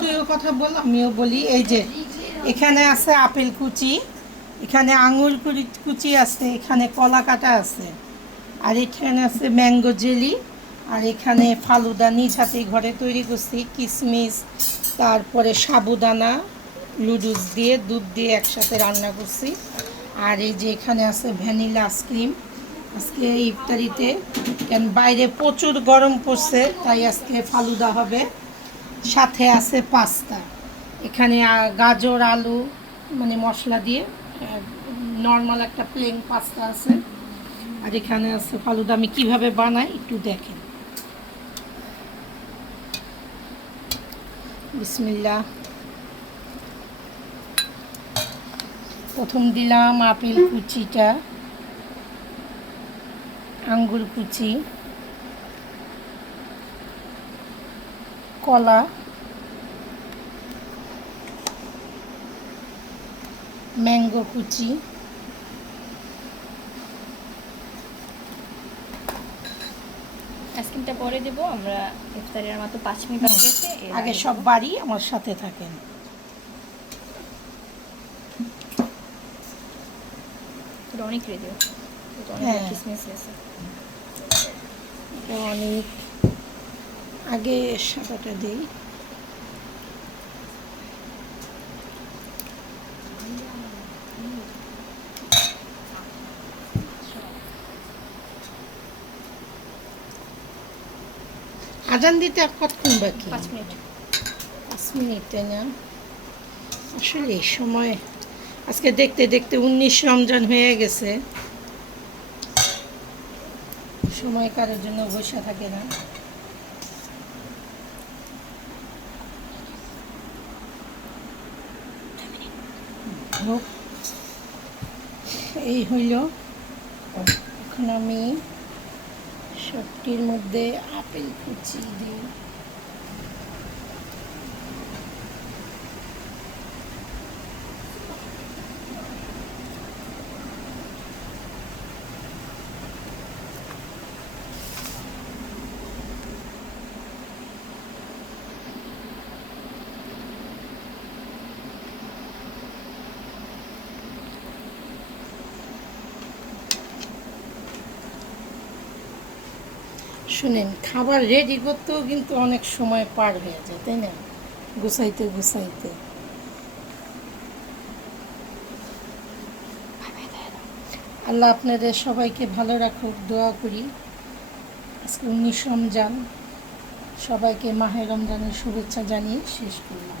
তুইও কথা বল, আমিও বলি। এই যে এখানে আছে আপেল কুচি, এখানে আঙুর কুচি আছে, এখানে কলা কাটা আছে, আর এখানে আছে ম্যাঙ্গো জেলি, আর এখানে ফালুদা নিজ হাতে ঘরে তৈরি করছি, কিশমিশ, তারপরে সাবুদানা লুডুস দিয়ে দুধ দিয়ে একসাথে রান্না করছি। আর এই যে এখানে আছে ভ্যানিলা আইসক্রিম। আজকে ইফতারিতে, কেন বাইরে প্রচুর গরম পড়ছে, তাই আজকে ফালুদা হবে। সাথে আছে পাস্তা, এখানে গাজর আলু মানে মশলা দিয়ে নর্মাল একটা প্লেন পাস্তা আছে। আর এখানে আছে ফালুদা। আমি কীভাবে বানাই একটু দেখেন। বিসমিল্লাহ। প্রথম দিলাম আপেল কুচিটা, আঙ্গুর কুচি, কলা, ম্যাঙ্গো কুচি, আইসক্রিমটা পরে দেবো আমরা, ইফতারের মাত্র 5 মিনিট বাকি আছে। আগে সব বাড়ি আমার সাথে থাকেন। এটা অনেক রেডি, হ্যাঁ কিসমিস আছে, এটা অনেক। আগে সাদাটা দিই। আজান দিতে আর কতক্ষণ বাকি? 5 মিনিট। 5 মিনিট, তাই না? আসলে এই সময় আজকে দেখতে দেখতে 19 রমজান হয়ে গেছে। সময় কারোর জন্য বসে থাকে না। এই হইল। এখন আমি সবটির মধ্যে আপেল কুচি দিই। শুনেন, খাবার রেডি করতেও কিন্তু অনেক সময় পার হয়ে যায়, তাই না? গুছাইতে গুছাইতে। আল্লাহ আপনাদের সবাইকে ভালো রাখুক, দোয়া করি। আজকে 19 রমজান, সবাইকে মাহে রমজানের শুভেচ্ছা জানিয়ে শেষ করলাম।